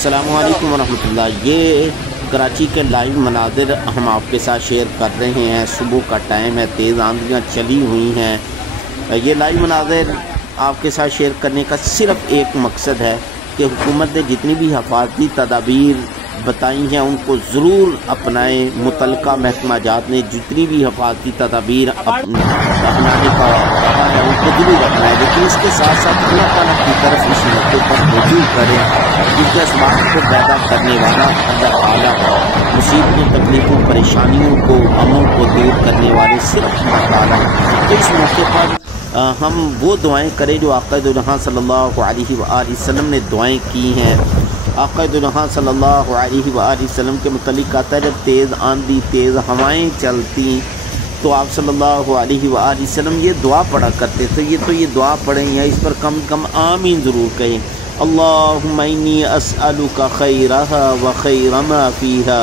السلام علیکم ورحمۃ اللہ۔ یہ کراچی کے لائیو مناظر ہم آپ کے ساتھ شیئر کر رہے ہیں۔ صبح کا ٹائم ہے، تیز آندھیاں چلی ہوئی ہیں۔ یہ لائیو مناظر آپ کے ساتھ شیئر کرنے کا صرف ایک مقصد ہے کہ حکومت نے جتنی بھی حفاظتی تدابیر بتائی ہیں ان کو ضرور اپنائیں۔ متعلقہ محکمہ جات نے جتنی بھی حفاظتی تدابیر اپنانے کا کہا ہے ان کو ضرور اپنائیں، لیکن اس کے ساتھ ساتھ اللہ تعالیٰ کی طرف اس موقع پر رجوع کریں، کیونکہ اسباب کو پیدا کرنے والا اللہ تعالیٰ ہے۔ مصیبتوں، تکلیفوں، پریشانیوں کو، غموں کو دور کرنے والے صرف اللہ تعالیٰ ہیں۔ تو اس موقع پر ہم وہ دعائیں کریں جو آقا دو جہاں صلی اللہ علیہ وآلہ وسلم نے دعائیں کی ہیں۔ آقا دو جہاں صلی اللہ علیہ وآلہ وسلم کے متعلق آتا ہے جب تیز آندھی، تیز ہوائیں چلتی تو آپ صلی اللہ علیہ وآلہ وسلم یہ دعا پڑھا کرتے تھے۔ یہ دعا پڑھیں یا اس پر کم کم آمین ضرور کہیں۔ اللہم انی اسألک خیرہا وخیر ما فیہا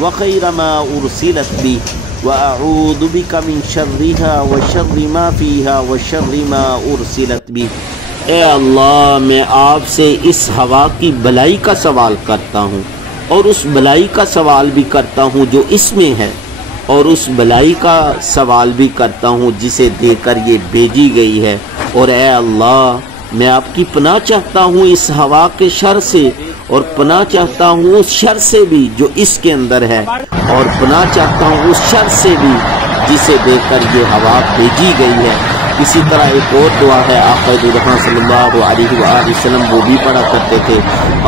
وخیر ما ارسلت بی وَأَعُوذُ بِكَ مِن شَرِّهَا وَشَرِّ مَا فِيهَا وَشَرِّ مَا أُرْسِلَتْ بِهِ۔ اے اللہ، میں آپ سے اس ہوا کی بلائی کا سوال کرتا ہوں اور اس بلائی کا سوال بھی کرتا ہوں جو اس میں ہے، اور اس بلائی کا سوال بھی کرتا ہوں جسے دے کر یہ بھیجی گئی ہے۔ اور اے اللہ، میں آپ کی پناہ چاہتا ہوں اس ہوا کے شر سے، اور پناہ چاہتا ہوں اس شر سے بھی جو اس کے اندر ہے، اور پناہ چاہتا ہوں اس شر سے بھی جسے دے کر یہ ہوا بھیجی گئی ہے۔ اسی طرح ایک اور دعا ہے، آقا دو جہاں صلی اللہ علیہ وآلہ وسلم وہ بھی پڑھا کرتے تھے۔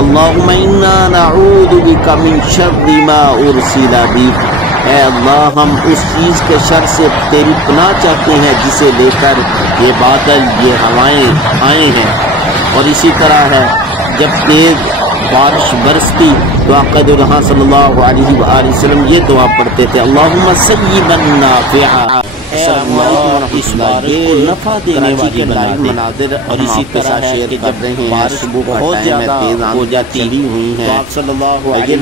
اللہم انا نعوذ بک من شر ما ارسل بی۔ اے اللہ، ہم اس چیز کے شر سے تیری پناہ چاہتے ہیں جسے لے کر یہ بادل، یہ ہوائیں آئے ہیں۔ اور اسی طرح ہے جب تیز بارش برستی تو آقا دو جہاں صلی اللہ علیہ وآلہ وسلم یہ دعا پڑھتے تھے، اللہم سیبا نافعا۔ اس بارش کو نفع دینے والی لائیو مناظر اور اسی طرح ہے کہ جب بارش بہت زیادہ ہو جاتی ہوئی ہیں تو آپ صلی اللہ علیہ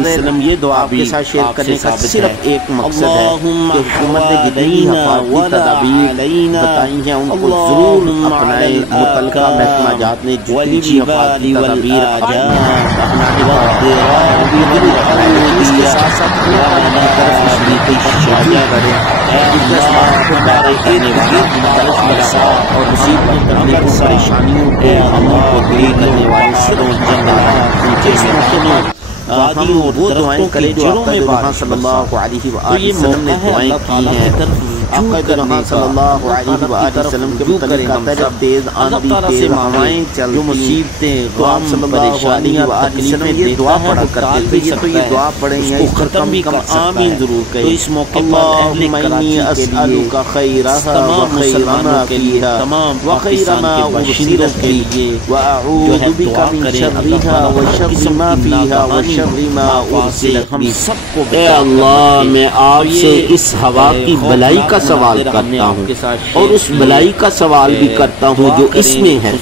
وسلم یہ دعا آپ کے ساتھ شیئر کرنے کا صرف ایک مقصد ہے کہ حکومت نے جتنی حفاظتی تدابیر بتائی ہیں ان کو ضرور اپنائیں۔ متعلقہ محکمہ جات نے جتنی بھی حفاظتی تدابیر اپنانے کا اس کے ساتھ ساتھ اور مصیبتوں، تکلیفوں، پریشانیوں کو، غموں کو دور کرنے والے صرف ہم وہ دعائیں کریں جو آقا دو جہاں صلی اللہ علیہ وآلہ وسلم نے دعائیں کی ہیں۔ آقا دو جہاں صلی اللہ علیہ وآلہ وسلم کے متعلق آتا ہے جب تیز آندھی، تیز ہوائیں چلتی مصیبتیں، غم، پریشانیاں، آقا وسلم یہ دعا پڑھا کرتے تھے۔ تو یہ دعا پڑھیں یا اس کو ختم بھی کم آمین ضرور کہیں۔ اس موقع پر اللہم انی اسألک خیرہا وخیر ما فیہا وخیر ما ارسلت بی وَأَعُوذُ بِكَ مِن شَرِّهَا وَشَرِّ مَا فِيهَا وَشَرِّ مَا أُرْسِلَتْ بِهِ۔ اے اللہ، میں آپ سے اس ہوا کی بلائی کا سوال کرتا ہوں اور اس بلائی کا سوال بھی کرتا ہوں جو اس میں ہے،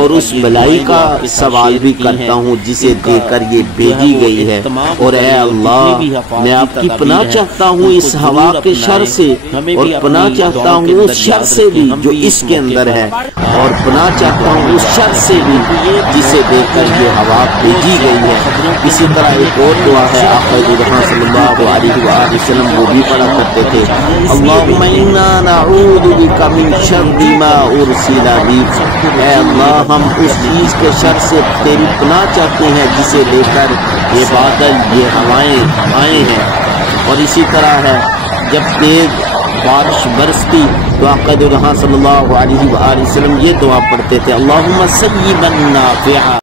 اور اس بلائی کا سوال بھی کرتا ہوں جسے دے کر یہ بھیجی گئی ہے۔ اور اے اللہ، میں آپ کی پناہ چاہتا ہوں اس ہوا کے شر سے، اور پناہ چاہتا ہوں اس شر سے بھی جو اس کے اندر ہے، اور پناہ چاہتا ہوں اس شر سے بھی جسے دے کر یہ ہوا بھیجی گئی ہے۔ اسی طرح ایک اور دعا ہے، آقا دو جہاں صلی اللہ علیہ وآلہ وسلم وہ بھی پڑھا کرتے تھے، اللہم انا نعوذ بک من شر ما ارسل بی۔ اے اللہ، ہم اس چیز کے شر سے تیری پناہ چاہتے ہیں جسے لے کر یہ بادل، یہ ہوائیں آئے ہیں۔ اور اسی طرح ہے جب تیز بارش برستی تو آقا دو جہاں صلی اللہ علیہ وآلہ وسلم یہ دعا پڑھتے تھے، اللہم سیبا نافعا۔